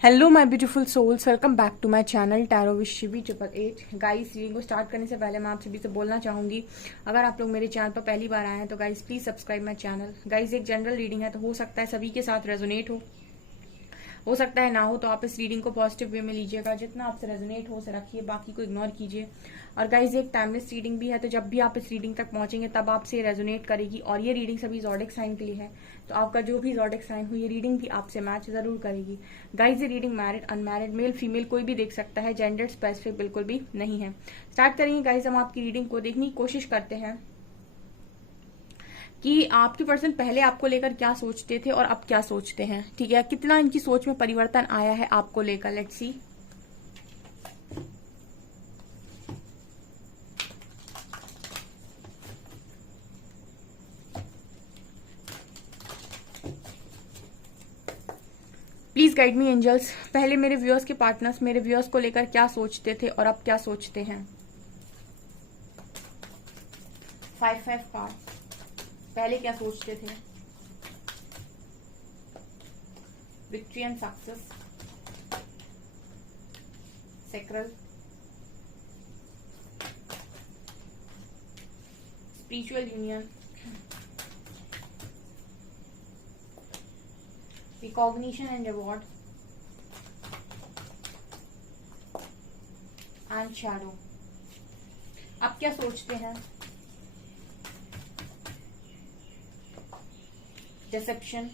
Hello my beautiful souls, welcome back to my channel tarot with Shivi 888। Guys, reading को start करने से पहले मैं आप सभी से बोलना चाहूंगी, अगर आप लोग मेरे चैनल पर पहली बार आए हैं तो guys please subscribe my channel. Guys, एक जनरल रीडिंग है तो हो सकता है सभी के साथ रेजोनेट हो सकता है ना हो, तो आप इस रीडिंग को पॉजिटिव वे में लीजिएगा। जितना आपसे रेजोनेट हो उसे रखिए, बाकी को इग्नोर कीजिए। और गाइज, एक टाइमलेस रीडिंग भी है, तो जब भी आप इस रीडिंग तक पहुंचेंगे तब आपसे रेजोनेट करेगी। और ये रीडिंग सभी ज़ोडिक साइन के लिए है, तो आपका जो भी ज़ोडिक साइन हो ये रीडिंग भी आपसे मैच जरूर करेगी। गाइज, ये reading married unmarried male female कोई भी देख सकता है, जेंडर स्पेसिफिक बिल्कुल भी नहीं है। स्टार्ट करेंगे गाइज, हम आपकी रीडिंग को देखने की कोशिश करते हैं कि आपके पर्सन पहले आपको लेकर क्या सोचते थे और अब क्या सोचते हैं। ठीक है, कितना इनकी सोच में परिवर्तन आया है आपको लेकर। Let's see. Please guide me angels, पहले मेरे व्यूअर्स के पार्टनर्स मेरे व्यूअर्स को लेकर क्या सोचते थे और अब क्या सोचते हैं। 5 कार्ड, पहले क्या सोचते थे। Victory and success, sacral, spiritual union, recognition and reward, and shadow. अब क्या सोचते हैं। Deception,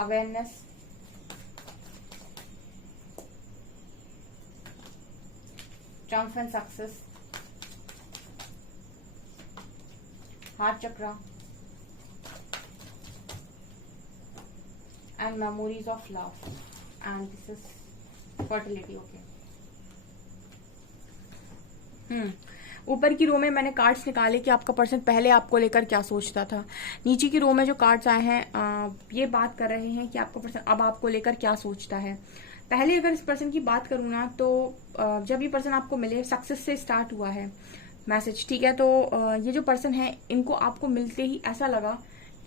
awareness, triumph and success, heart chakra, and memories of love, and this is fertility. Okay, ऊपर की रो में मैंने कार्ड्स निकाले कि आपका पर्सन पहले आपको लेकर क्या सोचता था। नीचे की रो में जो कार्ड्स आए हैं ये बात कर रहे हैं कि आपका पर्सन अब आपको लेकर क्या सोचता है। पहले अगर इस पर्सन की बात करूँ ना, तो जब ये पर्सन आपको मिले, सक्सेस से स्टार्ट हुआ है मैसेज। ठीक है, तो ये जो पर्सन है, इनको आपको मिलते ही ऐसा लगा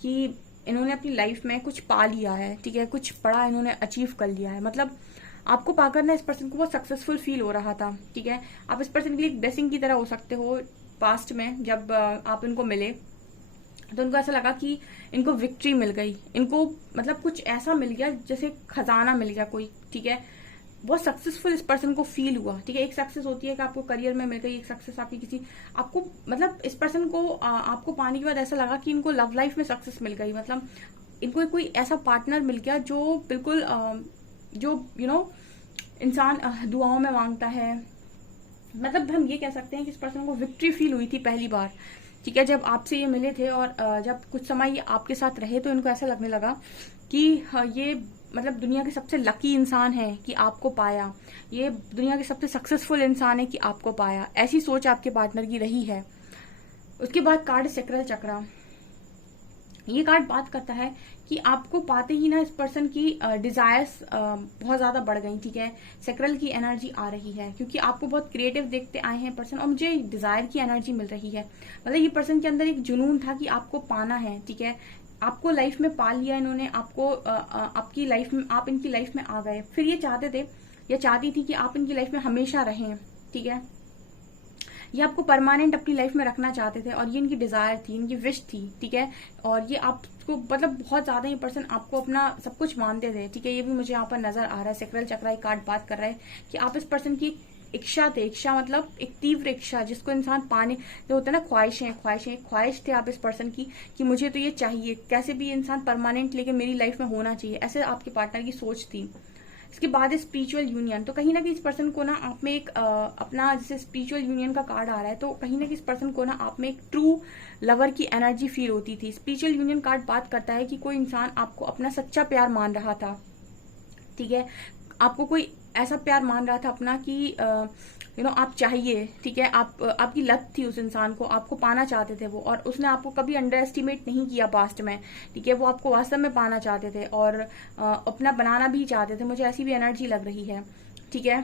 कि इन्होंने अपनी लाइफ में कुछ पा लिया है। ठीक है, कुछ बड़ा इन्होंने अचीव कर लिया है। मतलब आपको पाकर ना इस पर्सन को बहुत सक्सेसफुल फील हो रहा था। ठीक है, आप इस पर्सन के लिए एक ब्लेसिंग की तरह हो सकते हो। पास्ट में जब आप इनको मिले तो उनको ऐसा लगा कि इनको विक्ट्री मिल गई, इनको मतलब कुछ ऐसा मिल गया जैसे खजाना मिल गया कोई। ठीक है, बहुत सक्सेसफुल इस पर्सन को फील हुआ। ठीक है, एक सक्सेस होती है कि आपको करियर में मिल गई, एक सक्सेस आपकी किसी आपको मतलब इस पर्सन को आपको पाने के बाद ऐसा लगा कि इनको लव लाइफ में सक्सेस मिल गई। मतलब इनको कोई ऐसा पार्टनर मिल गया जो बिल्कुल जो इंसान दुआओं में मांगता है। मतलब हम ये कह सकते हैं कि इस पर्सन को विक्ट्री फील हुई थी पहली बार। ठीक है, जब आपसे ये मिले थे और जब कुछ समय ये आपके साथ रहे तो इनको ऐसा लगने लगा कि ये मतलब दुनिया के सबसे लकी इंसान है कि आपको पाया, ये दुनिया के सबसे सक्सेसफुल इंसान है कि आपको पाया। ऐसी सोच आपके पार्टनर की रही है। उसके बाद कार्ड सेक्रल चक्रा। ये कार्ड बात करता है कि आपको पाते ही ना इस पर्सन की डिजायर्स बहुत ज्यादा बढ़ गई। ठीक है, सेक्रल की एनर्जी आ रही है क्योंकि आपको बहुत क्रिएटिव देखते आए हैं पर्सन, और मुझे डिजायर की एनर्जी मिल रही है। मतलब ये पर्सन के अंदर एक जुनून था कि आपको पाना है। ठीक है, आपको लाइफ में पा लिया इन्होंने, आपको आपकी लाइफ में, आप इनकी लाइफ में आ गए। फिर ये चाहते थे या चाहती थी कि आप इनकी लाइफ में हमेशा रहें। ठीक है, ये आपको परमानेंट अपनी लाइफ में रखना चाहते थे और ये इनकी डिजायर थी, इनकी विश थी। ठीक है, और ये आपको मतलब बहुत ज्यादा ये पर्सन आपको अपना सब कुछ मानते थे। ठीक है, ये भी मुझे यहाँ पर नजर आ रहा है। सेक्रल चक्रा कार्ड बात कर रहा है कि आप इस पर्सन की इच्छा थे। इच्छा मतलब एक तीव्र इच्छा जिसको इंसान पाने जो होता है ना, ख्वाहिश थे आप इस पर्सन की कि मुझे तो ये चाहिए, कैसे भी इंसान परमानेंट लेके मेरी लाइफ में होना चाहिए। ऐसे आपके पार्टनर की सोच थी। इसके बाद है स्पिरिचुअल यूनियन। तो कहीं ना कहीं इस पर्सन को ना आप में एक अपना, जैसे स्पिरिचुअल यूनियन का कार्ड आ रहा है, तो कहीं ना कहीं इस पर्सन को ना आप में एक ट्रू लवर की एनर्जी फील होती थी। स्पिरिचुअल यूनियन कार्ड बात करता है कि कोई इंसान आपको अपना सच्चा प्यार मान रहा था। ठीक है, आपको कोई ऐसा प्यार मान रहा था अपना कि आप चाहिए। ठीक है, आपकी लत थी उस इंसान को, आपको पाना चाहते थे वो, और उसने आपको कभी अंडर एस्टिमेट नहीं किया पास्ट में। ठीक है, वो आपको वास्तव में पाना चाहते थे और अपना बनाना भी चाहते थे। मुझे ऐसी भी एनर्जी लग रही है। ठीक है,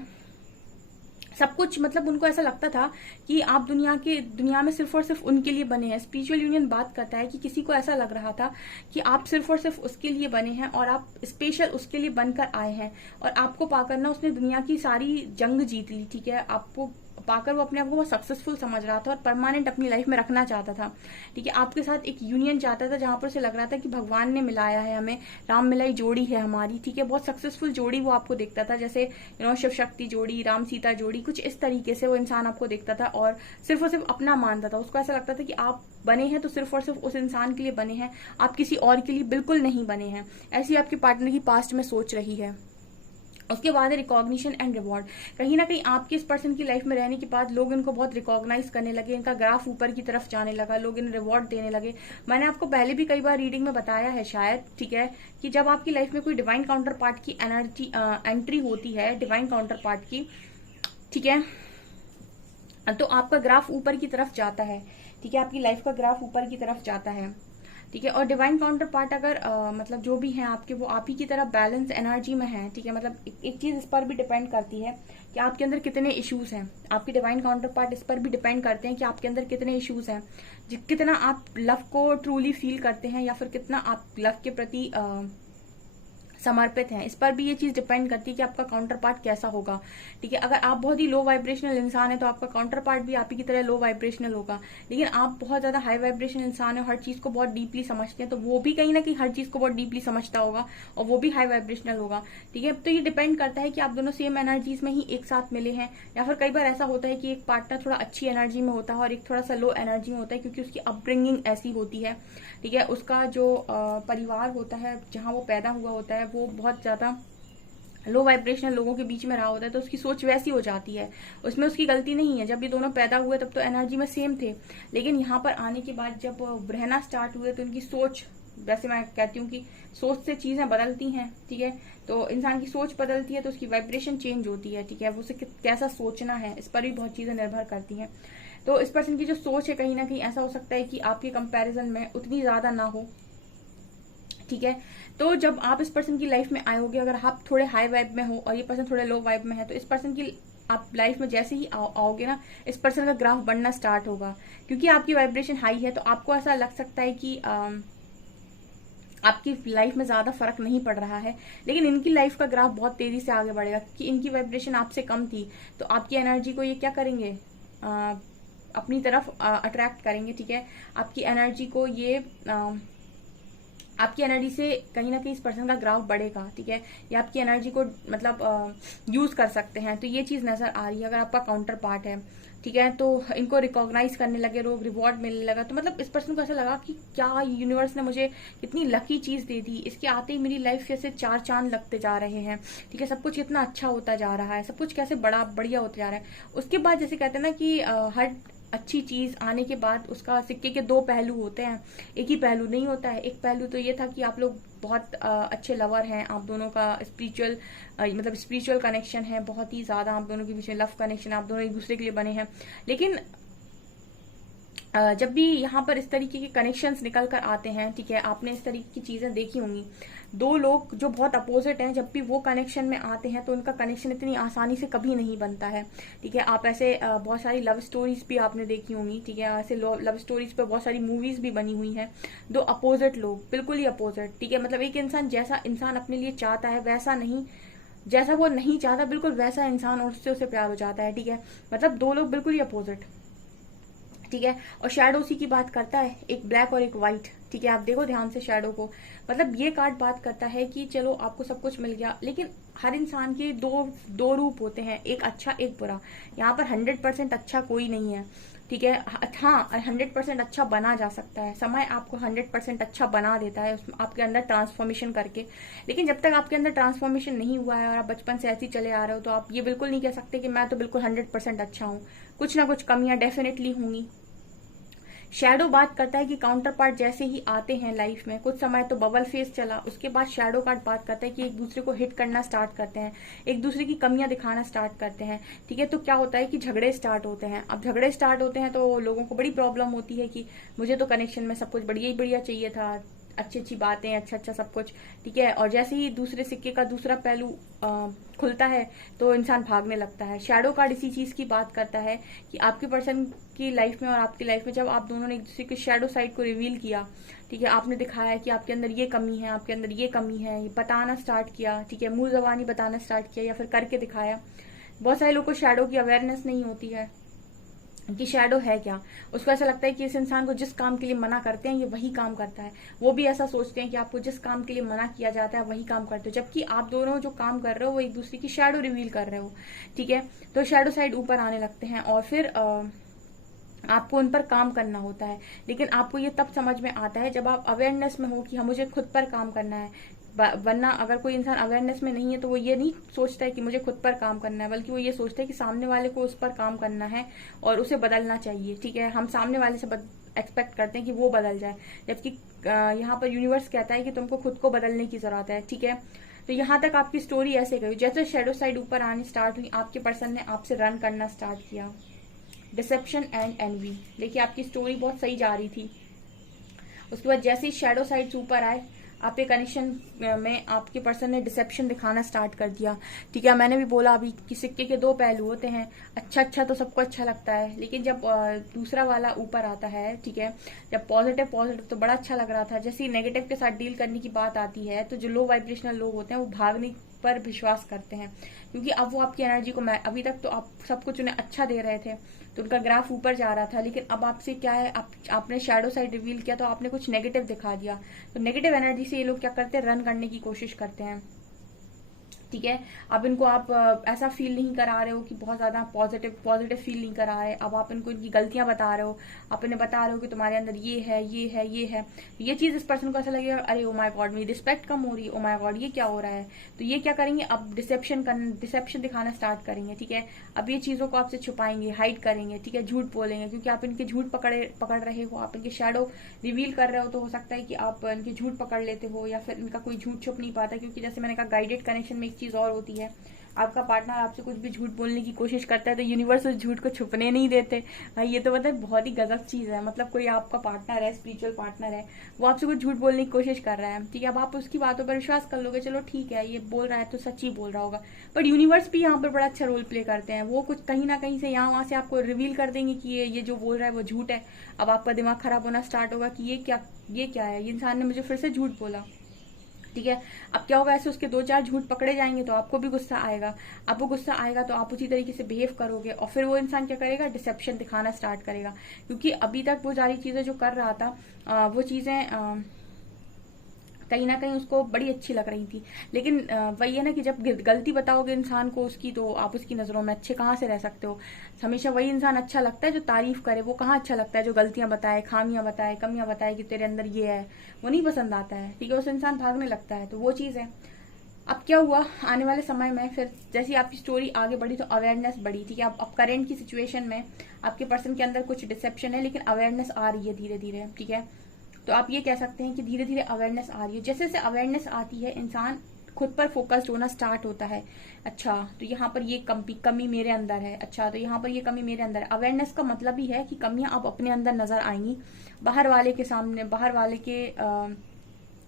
सब कुछ, मतलब उनको ऐसा लगता था कि आप दुनिया में सिर्फ और सिर्फ उनके लिए बने हैं। स्पिरिचुअल यूनियन बात करता है कि किसी को ऐसा लग रहा था कि आप सिर्फ और सिर्फ उसके लिए बने हैं और आप स्पेशल उसके लिए बनकर आए हैं, और आपको पाकर ना उसने दुनिया की सारी जंग जीत ली। ठीक है, आपको पाकर वो अपने आप को बहुत सक्सेसफुल समझ रहा था और परमानेंट अपनी लाइफ में रखना चाहता था। ठीक है, आपके साथ एक यूनियन चाहता था जहां पर उसे लग रहा था कि भगवान ने मिलाया है हमें, राम मिलाई जोड़ी है हमारी। ठीक है, बहुत सक्सेसफुल जोड़ी वो आपको देखता था, जैसे शिव शक्ति जोड़ी, राम सीता जोड़ी, कुछ इस तरीके से वो इंसान आपको देखता था और सिर्फ अपना मानता था। उसको ऐसा लगता था कि आप बने हैं तो सिर्फ और सिर्फ उस इंसान के लिए बने हैं, आप किसी और के लिए बिल्कुल नहीं बने हैं। ऐसी आपके पार्टनर की पास्ट में सोच रही है। उसके बाद है रिकॉग्निशन एंड रिवॉर्ड। कहीं ना कहीं आपके इस पर्सन की लाइफ में रहने के बाद लोग इनको बहुत रिकॉग्नाइज करने लगे, इनका ग्राफ ऊपर की तरफ जाने लगा, लोग इन्हें रिवॉर्ड देने लगे। मैंने आपको पहले भी कई बार रीडिंग में बताया है शायद, ठीक है, कि जब आपकी लाइफ में कोई डिवाइन काउंटर पार्ट की एनर्जी एंट्री होती है, डिवाइन काउंटर पार्ट की, ठीक है, तो आपका ग्राफ ऊपर की तरफ जाता है। ठीक है, आपकी लाइफ का ग्राफ ऊपर की तरफ जाता है। ठीक है, और डिवाइन काउंटर पार्ट अगर मतलब जो भी है आपके, वो आप ही की तरह बैलेंस एनर्जी में है। ठीक है, मतलब एक चीज इस पर भी डिपेंड करती है कि आपके अंदर कितने इश्यूज हैं। आपके डिवाइन काउंटर पार्ट इस पर भी डिपेंड करते हैं कि आपके अंदर कितने इश्यूज हैं, कितना आप लव को ट्रूली फील करते हैं या फिर कितना आप लव के प्रति समर्पित हैं। इस पर भी ये चीज डिपेंड करती है कि आपका काउंटर पार्ट कैसा होगा। ठीक है, अगर आप बहुत ही लो वाइब्रेशनल इंसान है तो आपका काउंटर पार्ट भी आप ही की तरह लो वाइब्रेशनल होगा। लेकिन आप बहुत ज्यादा हाई वाइब्रेशनल इंसान है, हर चीज को बहुत डीपली समझते हैं, तो वो भी कहीं ना कहीं हर चीज को बहुत डीपली समझता होगा और वो भी हाई वाइब्रेशनल होगा। ठीक है, तो ये डिपेंड करता है कि आप दोनों सेम एनर्जीज में ही एक साथ मिले हैं, या फिर कई बार ऐसा होता है कि एक पार्टनर थोड़ा अच्छी एनर्जी में होता है और एक थोड़ा सा लो एनर्जी में होता है, क्योंकि उसकी अपब्रिंगिंग ऐसी होती है। ठीक है, उसका जो परिवार होता है जहां वो पैदा हुआ होता है वो बहुत ज्यादा लो वाइब्रेशनल लोगों के बीच में रहा होता है, तो उसकी सोच वैसी हो जाती है। उसमें उसकी गलती नहीं है, जब ये दोनों पैदा हुए तब तो एनर्जी में सेम थे, लेकिन यहाँ पर आने के बाद जब रहना स्टार्ट हुए तो उनकी सोच, वैसे मैं कहती हूँ कि सोच से चीजें बदलती हैं। ठीक है, तो इंसान की सोच बदलती है तो उसकी वाइब्रेशन चेंज होती है। ठीक है, वो उसे कैसा सोचना है इस पर भी बहुत चीजें निर्भर करती हैं। तो इस पर्सन की जो सोच है कहीं ना कहीं ऐसा हो सकता है कि आपके कंपैरिजन में उतनी ज्यादा ना हो। ठीक है, तो जब आप इस पर्सन की लाइफ में आए अगर आप थोड़े हाई वाइब में हो और ये पर्सन थोड़े लो वाइब में है, तो इस पर्सन की आप लाइफ में जैसे ही आओगे ना, इस पर्सन का ग्राफ बढ़ना स्टार्ट होगा, क्योंकि आपकी वाइब्रेशन हाई है। तो आपको ऐसा लग सकता है कि आपकी लाइफ में ज्यादा फर्क नहीं पड़ रहा है, लेकिन इनकी लाइफ का ग्राफ बहुत तेजी से आगे बढ़ेगा, क्योंकि इनकी वाइब्रेशन आपसे कम थी। तो आपकी एनर्जी को ये क्या करेंगे, अपनी तरफ अट्रैक्ट करेंगे। ठीक है, आपकी एनर्जी को ये आपकी एनर्जी से कहीं ना कहीं इस पर्सन का ग्राफ बढ़ेगा। ठीक है, या आपकी एनर्जी को मतलब यूज कर सकते हैं। तो ये चीज नजर आ रही है अगर आपका काउंटर पार्ट है। ठीक है, तो इनको रिकॉग्नाइज करने लगे लोग, रिवॉर्ड मिलने लगा, तो मतलब इस पर्सन को ऐसा लगा कि क्या यूनिवर्स ने मुझे कितनी लकी चीज दे दी, इसके आते ही मेरी लाइफ जैसे चार चांद लगते जा रहे हैं। ठीक है, सब कुछ कितना अच्छा होता जा रहा है, सब कुछ कैसे बड़ा बढ़िया होता जा रहा है। उसके बाद जैसे कहते हैं ना कि हर अच्छी चीज आने के बाद उसका सिक्के के दो पहलू होते हैं, एक ही पहलू नहीं होता है। एक पहलू तो ये था कि आप लोग बहुत अच्छे लवर हैं, आप दोनों का स्पिरिचुअल मतलब स्पिरिचुअल कनेक्शन है बहुत ही ज्यादा, आप दोनों के बीच में लव कनेक्शन, आप दोनों एक दूसरे के लिए बने हैं। लेकिन जब भी यहाँ पर इस तरीके के कनेक्शंस निकल कर आते हैं, ठीक है, आपने इस तरीके की चीजें देखी होंगी, दो लोग जो बहुत अपोजिट हैं जब भी वो कनेक्शन में आते हैं तो उनका कनेक्शन इतनी आसानी से कभी नहीं बनता है। ठीक है, आप ऐसे बहुत सारी लव स्टोरीज भी आपने देखी होंगी। ठीक है, ऐसे लव स्टोरीज पे बहुत सारी मूवीज भी बनी हुई हैं। दो अपोजिट लोग, बिल्कुल ही अपोजिट। ठीक है, मतलब एक इंसान जैसा इंसान अपने लिए चाहता है वैसा नहीं, जैसा वो नहीं चाहता बिल्कुल वैसा इंसान और उससे उसे प्यार हो जाता है। ठीक है, मतलब दो लोग बिल्कुल ही अपोजिट। ठीक है, और शैडो उसी की बात करता है, एक ब्लैक और एक व्हाइट। ठीक है, आप देखो ध्यान से शैडो को, मतलब ये कार्ड बात करता है कि चलो आपको सब कुछ मिल गया, लेकिन हर इंसान के दो रूप होते हैं, एक अच्छा एक बुरा। यहाँ पर 100% अच्छा कोई नहीं है। ठीक है, हाँ 100% अच्छा बना जा सकता है, समय आपको 100% अच्छा बना देता है आपके अंदर ट्रांसफॉर्मेशन करके। लेकिन जब तक आपके अंदर ट्रांसफॉर्मेशन नहीं हुआ है और आप बचपन से ऐसे ही चले आ रहे हो, तो आप ये बिल्कुल नहीं कह सकते कि मैं तो बिल्कुल 100% अच्छा हूँ। कुछ ना कुछ कमियां डेफिनेटली होंगी। शैडो बात करता है कि काउंटर पार्ट जैसे ही आते हैं लाइफ में, कुछ समय तो बबल फेस चला, उसके बाद शैडो कार्ड बात करता है कि एक दूसरे को हिट करना स्टार्ट करते हैं, एक दूसरे की कमियां दिखाना स्टार्ट करते हैं। ठीक है, तो क्या होता है कि झगड़े स्टार्ट होते हैं। अब झगड़े स्टार्ट होते हैं तो लोगों को बड़ी प्रॉब्लम होती है कि मुझे तो कनेक्शन में सब कुछ बढ़िया ही बढ़िया चाहिए था, अच्छी अच्छी बातें, अच्छा अच्छा सब कुछ, ठीक है। और जैसे ही दूसरे सिक्के का दूसरा पहलू खुलता है तो इंसान भागने लगता है। शैडो कार्ड इसी चीज की बात करता है कि आपके पर्सन की लाइफ में और आपकी लाइफ में जब आप दोनों ने एक दूसरे के शैडो साइड को रिवील किया, ठीक है, आपने दिखाया कि आपके अंदर ये कमी है, आपके अंदर ये कमी है, ये बताना स्टार्ट किया, ठीक है, मुंह जबानी बताना स्टार्ट किया या फिर करके दिखाया। बहुत सारे लोगों को शैडो की अवेयरनेस नहीं होती है कि शैडो है क्या। उसको ऐसा लगता है कि इस इंसान को जिस काम के लिए मना करते हैं ये वही काम करता है। वो भी ऐसा सोचते हैं कि आपको जिस काम के लिए मना किया जाता है वही काम करते हो, जबकि आप दोनों जो काम कर रहे हो वो एक दूसरे की शैडो रिवील कर रहे हो, ठीक है। तो शैडो साइड ऊपर आने लगते हैं और फिर आपको उन पर काम करना होता है। लेकिन आपको ये तब समझ में आता है जब आप अवेयरनेस में हो कि हाँ मुझे खुद पर काम करना है। वरना अगर कोई इंसान अवेयरनेस में नहीं है तो वो ये नहीं सोचता है कि मुझे खुद पर काम करना है, बल्कि वो ये सोचता है कि सामने वाले को उस पर काम करना है और उसे बदलना चाहिए, ठीक है। हम सामने वाले से एक्सपेक्ट करते हैं कि वो बदल जाए, जबकि यहाँ पर यूनिवर्स कहता है कि तुमको खुद को बदलने की जरूरत है, ठीक है। तो यहाँ तक आपकी स्टोरी ऐसे गई। जैसे शेडो साइड ऊपर आनी स्टार्ट हुई, आपके पर्सन ने आपसे रन करना स्टार्ट किया। डिसेप्शन एंड एनवी, देखिए आपकी स्टोरी बहुत सही जा रही थी। उसके बाद जैसे ही शेडो साइड्स ऊपर आए, आपके कनेक्शन में आपके पर्सन ने डिसेप्शन दिखाना स्टार्ट कर दिया, ठीक है। मैंने भी बोला अभी कि सिक्के के दो पहलू होते हैं। अच्छा तो सबको अच्छा लगता है, लेकिन जब दूसरा वाला ऊपर आता है, ठीक है, जब पॉजिटिव तो बड़ा अच्छा लग रहा था। जैसे ही नेगेटिव के साथ डील करने की बात आती है तो जो लो वाइब्रेशनल लोग होते हैं वो भागने पर विश्वास करते हैं, क्योंकि अब वो आपकी एनर्जी को, अभी तक तो आप सब कुछ उन्हें अच्छा दे रहे थे तो उनका ग्राफ ऊपर जा रहा था, लेकिन अब आपसे क्या है, आपने शैडो साइड रिवील किया तो आपने कुछ नेगेटिव दिखा दिया। तो नेगेटिव एनर्जी से ये लोग क्या करते हैं, रन करने की कोशिश करते हैं, ठीक है। अब इनको आप ऐसा फील नहीं करा रहे हो कि बहुत ज्यादा पॉजिटिव फील नहीं करा रहे। अब आप इनको इनकी गलतियां बता रहे हो, आप इन्हें बता रहे हो कि तुम्हारे अंदर ये है ये है ये है। ये चीज इस पर्सन को ऐसा लगेगा, अरे ओ माय गॉड मेरी रिस्पेक्ट कम हो रही है, ओ माय गॉड ये क्या हो रहा है। तो ये क्या करेंगे, अब डिसेप्शन दिखाना स्टार्ट करेंगे, ठीक है। अब ये चीजों को आपसे छुपाएंगे, हाइड करेंगे, ठीक है, झूठ बोलेंगे, क्योंकि आप इनके झूठ पकड़ रहे हो, आप इनके शैडो रिवील कर रहे हो। तो हो सकता है कि आप इनके झूठ पकड़ लेते हो या फिर इनका कोई झूठ छुप नहीं पाता, क्योंकि जैसे मैंने कहा गाइडेड कनेक्शन में एक चीज और होती है, आपका पार्टनर आपसे कुछ भी झूठ बोलने की कोशिश करता है तो यूनिवर्स उस झूठ को छुपने नहीं देते। भाई ये तो मतलब बहुत ही गजब चीज है। मतलब कोई आपका पार्टनर है, स्पिरिचुअल पार्टनर है, वो आपसे कुछ झूठ बोलने की कोशिश कर रहा है, ठीक है। अब आप उसकी बातों पर विश्वास कर लोगे, चलो ठीक है ये बोल रहा है तो सच ही बोल रहा होगा। बट यूनिवर्स भी यहाँ पर बड़ा अच्छा रोल प्ले करते हैं। वो कुछ कहीं ना कहीं से यहाँ वहां से आपको रिवील कर देंगे कि ये जो बोल रहा है वो झूठ है। अब आपका दिमाग खराब होना स्टार्ट होगा कि ये क्या है, ये इंसान ने मुझे फिर से झूठ बोला, ठीक है। अब क्या होगा, ऐसे उसके दो चार झूठ पकड़े जाएंगे तो आपको भी गुस्सा आएगा। आपको गुस्सा आएगा तो आप उसी तरीके से बिहेव करोगे और फिर वो इंसान क्या करेगा, डिसेप्शन दिखाना स्टार्ट करेगा। क्योंकि अभी तक वो सारी चीजें जो कर रहा था वो चीजें कहीं ना कहीं उसको बड़ी अच्छी लग रही थी, लेकिन वही है ना कि जब गलती बताओगे इंसान को उसकी, तो आप उसकी नजरों में अच्छे कहाँ से रह सकते हो। हमेशा वही इंसान अच्छा लगता है जो तारीफ करे। वो कहाँ अच्छा लगता है जो गलतियां बताए, खामियां बताए, कमियां बताए कि तेरे अंदर ये है, वो नहीं पसंद आता है, ठीक है। उस इंसान भागने लगता है, तो वो चीज है। अब क्या हुआ, आने वाले समय में फिर जैसी आपकी स्टोरी आगे बढ़ी तो अवेयरनेस बढ़ी, ठीक है। अब करेंट की सिचुएशन में आपके पर्सन के अंदर कुछ डिसेप्शन है, लेकिन अवेयरनेस आ रही है धीरे धीरे, ठीक है। तो आप ये कह सकते हैं कि धीरे धीरे अवेयरनेस आ रही है। जैसे जैसे अवेयरनेस आती है इंसान खुद पर फोकस्ड होना स्टार्ट होता है। अच्छा तो यहाँ पर ये कमी मेरे अंदर है, अच्छा तो यहाँ पर ये कमी मेरे अंदर है। अवेयरनेस का मतलब ही है कि कमियां अब अपने अंदर नजर आएंगी, बाहर वाले के सामने, बाहर वाले के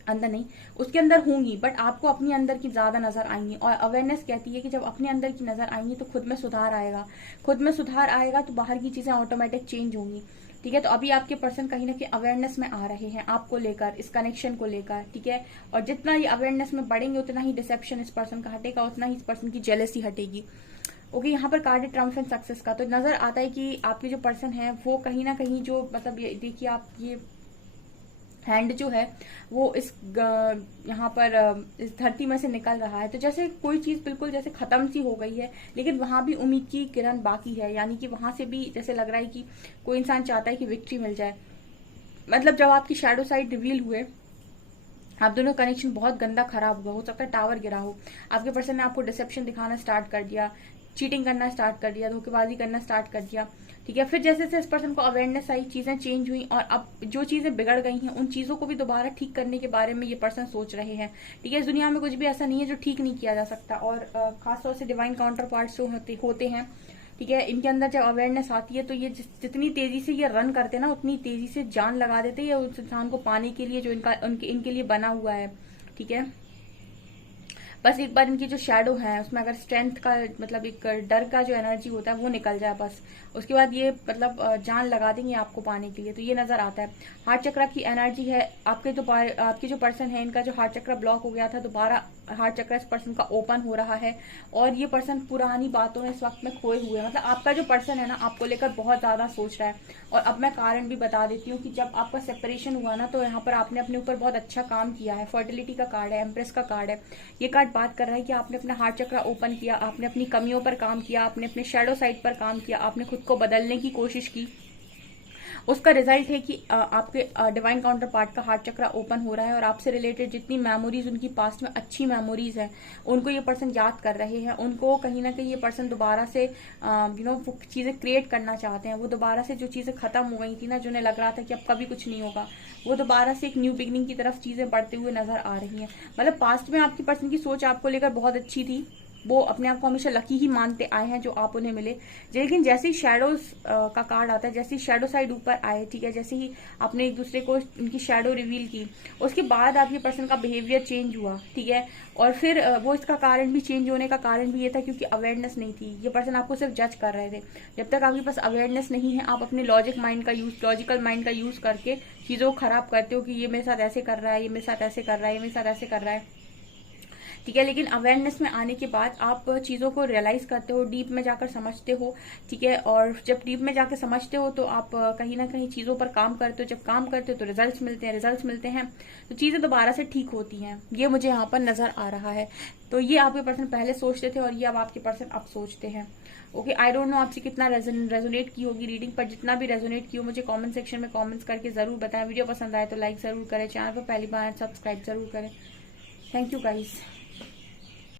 अंदर नहीं, उसके अंदर होंगी, बट आपको अपने अंदर की ज्यादा नजर आएंगी। और अवेयरनेस कहती है कि जब अपने अंदर की नजर आएंगी तो खुद में सुधार आएगा, खुद में सुधार आएगा तो बाहर की चीजें ऑटोमेटिक चेंज होंगी, ठीक है। तो अभी आपके पर्सन कहीं ना कहीं अवेयरनेस में आ रहे हैं आपको लेकर, इस कनेक्शन को लेकर, ठीक है। और जितना ये अवेयरनेस में बढ़ेंगे उतना ही डिसेप्शन इस पर्सन का हटेगा, उतना ही इस पर्सन की जेलसी हटेगी। ओके, यहाँ पर कार्ड है ट्रायम्फ एंड सक्सेस का। तो नजर आता है कि आपके जो पर्सन है वो कहीं ना कहीं जो मतलब ये देखिए, आप ये हैंड जो है वो इस यहाँ पर इस धरती में से निकल रहा है। तो जैसे कोई चीज बिल्कुल जैसे खत्म सी हो गई है, लेकिन वहां भी उम्मीद की किरण बाकी है। यानी कि वहां से भी जैसे लग रहा है कि कोई इंसान चाहता है कि विक्ट्री मिल जाए। मतलब जब आपकी शैडो साइड रिवील हुए, आप दोनों कनेक्शन बहुत गंदा खराब हुआ, हो सकता है टावर गिरा हो, आपके पर्सन ने आपको डिसेप्शन दिखाना स्टार्ट कर दिया, चीटिंग करना स्टार्ट कर दिया, धोखेबाजी करना स्टार्ट कर दिया, ठीक है। फिर जैसे जैसे इस पर्सन को अवेयरनेस आई, चीजें चेंज हुई और अब जो चीजें बिगड़ गई हैं उन चीजों को भी दोबारा ठीक करने के बारे में ये पर्सन सोच रहे हैं, ठीक है। इस दुनिया में कुछ भी ऐसा नहीं है जो ठीक नहीं किया जा सकता, और खासतौर से डिवाइन काउंटर पार्ट्स जो होते हैं, ठीक है। इनके अंदर जब अवेयरनेस आती है तो ये जितनी तेजी से ये रन करते हैं ना, उतनी तेजी से जान लगा देते हैं ये उस इंसान को पाने के लिए जो इनके लिए बना हुआ है। ठीक है। बस एक बार इनकी जो शैडो है उसमें अगर स्ट्रेंथ का मतलब एक डर का जो एनर्जी होता है वो निकल जाए, बस उसके बाद ये मतलब जान लगा देंगे आपको पाने के लिए। तो ये नजर आता है। हार्ट चक्र की एनर्जी है आपके जो पर्सन है, इनका जो हार्ट चक्र ब्लॉक हो गया था, दोबारा हार्ट चक्र इस पर्सन का ओपन हो रहा है। और ये पर्सन पुरानी बातों में इस वक्त में खोए हुए हैं। मतलब आपका जो पर्सन है ना, आपको लेकर बहुत ज्यादा सोच रहा है। और अब मैं कारण भी बता देती हूँ कि जब आपका सेपरेशन हुआ ना, तो यहाँ पर आपने अपने ऊपर बहुत अच्छा काम किया है। फर्टिलिटी का कार्ड है, एम्प्रेस का कार्ड है। ये कार्ड बात कर रहा है कि आपने अपना हार्ट चक्र ओपन किया, आपने अपनी कमियों पर काम किया, आपने अपने शैडो साइड पर काम किया, आपने खुद को बदलने की कोशिश की। उसका रिजल्ट है कि आपके डिवाइन काउंटर पार्ट का हार्ट चक्र ओपन हो रहा है और आपसे रिलेटेड जितनी मेमोरीज उनकी पास्ट में अच्छी मेमोरीज हैं, उनको ये पर्सन याद कर रहे हैं। उनको कहीं ना कहीं ये पर्सन दोबारा से वो चीजें क्रिएट करना चाहते हैं। वो दोबारा से जो चीजें खत्म हो गई थी ना, जिन्हें लग रहा था कि अब कभी कुछ नहीं होगा, वो दोबारा से एक न्यू बिगनिंग की तरफ चीजें बढ़ते हुए नजर आ रही हैं। मतलब पास्ट में आपकी पर्सन की सोच आपको लेकर बहुत अच्छी थी। वो अपने आप को हमेशा लकी ही मानते आए हैं जो आप उन्हें मिले। लेकिन जैसे ही शैडोज का कार्ड आता है, जैसे ही शैडो साइड ऊपर आए, ठीक है, जैसे ही आपने एक दूसरे को उनकी शैडो रिवील की, उसके बाद आपके पर्सन का बिहेवियर चेंज हुआ। ठीक है। और फिर वो इसका कारण भी चेंज होने का कारण भी ये था क्योंकि अवेयरनेस नहीं थी। ये पर्सन आपको सिर्फ जज कर रहे थे। जब तक आपके पास अवेयरनेस नहीं है, आप अपने लॉजिकल माइंड का यूज करके चीजों को खराब करते हो कि ये मेरे साथ ऐसे कर रहा है, ये मेरे साथ ऐसे कर रहा है, ये मेरे साथ ऐसे कर रहा है। ठीक है। लेकिन अवेयरनेस में आने के बाद आप चीजों को रियलाइज करते हो, डीप में जाकर समझते हो। ठीक है। और जब डीप में जाकर समझते हो तो आप कहीं ना कहीं चीजों पर काम करते हो। जब काम करते हो तो रिजल्ट्स मिलते हैं तो चीजें दोबारा से ठीक होती हैं। ये मुझे यहाँ पर नजर आ रहा है। तो ये आपके पर्सन पहले सोचते थे और ये अब आपके पर्सन अब सोचते हैं। ओके, आई डोंट नो आपसे कितना रेजोनेट की होगी रीडिंग, पर जितना भी रेजोनेट की हो मुझे कमेंट सेक्शन में कमेंट्स करके जरूर बताएं। वीडियो पसंद आए तो लाइक जरूर करें, चैनल पर पहली बार सब्सक्राइब जरूर करें। Thank you guys.